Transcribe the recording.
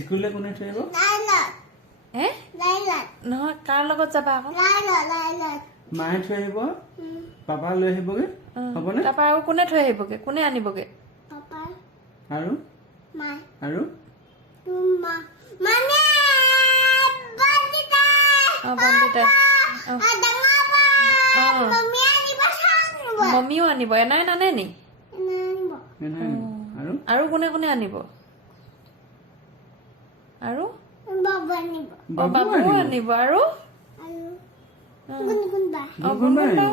স্কুললৈ কোনে থৈ আহিব? নহয় কাৰ লগত যাবা আকৌ মায়ে থৈ আহিব, পাপা লৈ আহিবগে, হ'বনে? তাৰপৰা আৰু কোনে থৈ আহিবগে, কোনে আনিবগে? আৰু আৰু বন্দিতা মমিও আনিব, এনাই নানে নি? আৰু আৰু কোনে কোনে আনিব? আৰু বাবুও আনিব আৰু গুণগুণ গুণগুণ